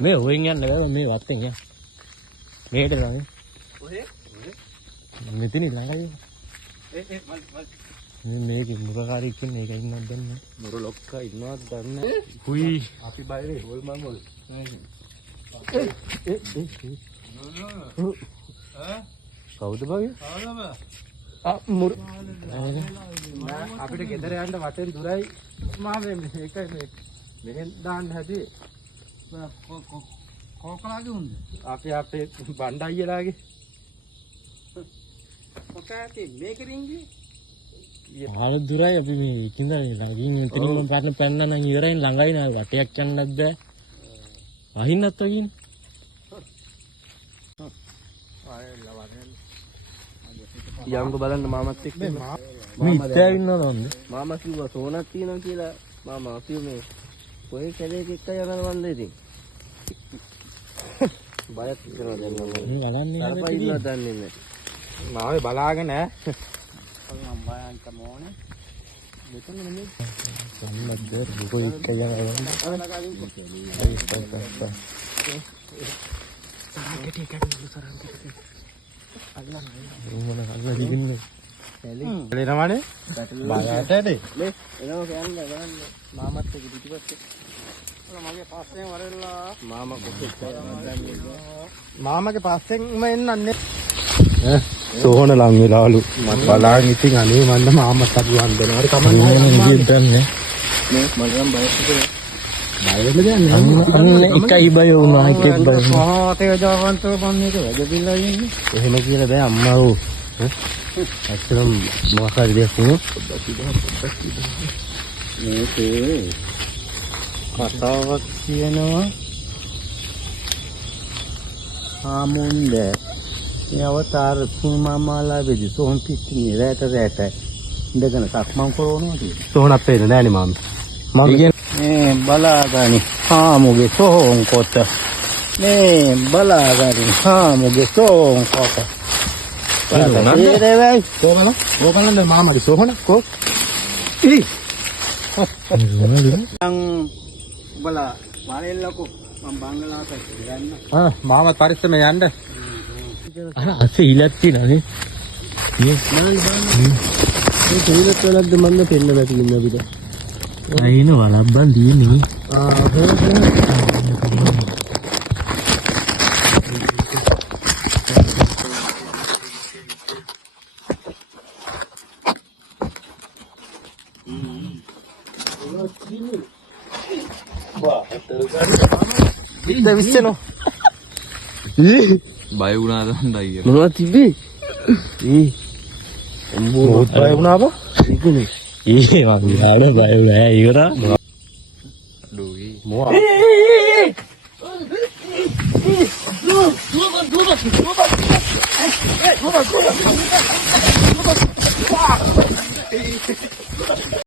මේ හොයින් යන්න බෑ මේ වත්තෙන් ය. මේකට ළඟ. ඔහේ. මෙතන ළඟයි. මේක මුරකාරී කියන්නේ ඒක ඉන්නවද දන්නේ නැහැ. මුර ලොක්කා ඉන්නවද දන්නේ නැහැ. හුයි අපි බයරේ හොල් මංගොල්. කවුද බගේ? මුර අපිට ගෙදර යන්න වටෙන් දුරයි මා මේක මෙහෙන් දාන්න හැදුවේ. කොකලාගේ උන්ද? අපි අපේ බණ්ඩායියලාගේ. කොකාටි මේක රින්ගි? ආර දුරයි අපි මේ ඉකින්ද ළඟින් මෙතනින් මම පාරන පැන්න නම් ඉවරයි ළඟයි නා වටයක් යන්නත් බෑ. වහින්නත් වගින්. යම්ක බලන්න මාමත් එක්ක මේ ඉත්තා ඉන්නවද? මාමා කිව්වා සෝනක් තියෙනවා කියලා මාමා කිව්ව මේ කොයි කැලේක එක්ක යනවා වන්ද ඉතින් බයක් කරනවා දැන් මම බලන්නේ කරපා ඉන්නවා දන්නේ නැහැ මාවේ බලාගෙන ඈ මම බයන්ට මොනේ මෙතන නෙමෙයි සම්මද්දර දුකයි කයනවා එනවනේ බයට ඇදී මේ එනවා කියන්නේ බලන්න මාමත් එක්ක පිටිපස්සේ මගේ පස්සෙන් වරෙල්ලා මාමා කොහෙද මාමගේ පස්සෙන්ම එන්නන්නේ සෝහන ලං වෙලාලු මම බලාගෙන ඉතින් අනේ මන්ද මාමත් අපි වන්දනවා හරි කමන්නේ නිදින් දන්නේ මේ මම නම් බයස් එක බය වෙන්න දෙයක් නෑ අන්න එකයි බය වුණා එකෙක් බය වුණා මහතේ ජවන්තව පන්නේ වැඩිලා ඉන්නේ එහෙම කියලා බෑ අම්මා ඕ ඇත්තටම මොකක් හරි දෙයක් වුණොත් මේකේ කතාවක් කියනවා ආමුන්ද මේ අවතාර සුමාමාලා වෙදි සෝන් පිටිනේ රැට ඉඳගෙන සක්මන් කරනවා කියලා සෝහනක් පේන්නේ නෑනේ මාමි මම මේ බලාගනි ආමුගේ සෝන් කොට මේ බලාගනි ආමුගේ සෝන් කොට ඒ ඕකලන්ද මාමගේ සෝහන කෝ දැන් බලා මාරෙල්ලකෝ මම බංගලාවට යන්න මාමත් පරිස්සම යන්න අර අසේ ඉලක් තියනනේ මේ තේලත් වලක්ද මන්ද පෙන්න බැටි ඉන්න අපිට අයින වලබ්බන් දිනේ ඉන්න විශ්සනෝ බය වුණාද හන්දයි මොනවද තිබ්බේ මොකද බය වුණා බා ඉන්නේ ඊයේ මම විහාර බය වුණා ඉවරා ඩෝයි මොවා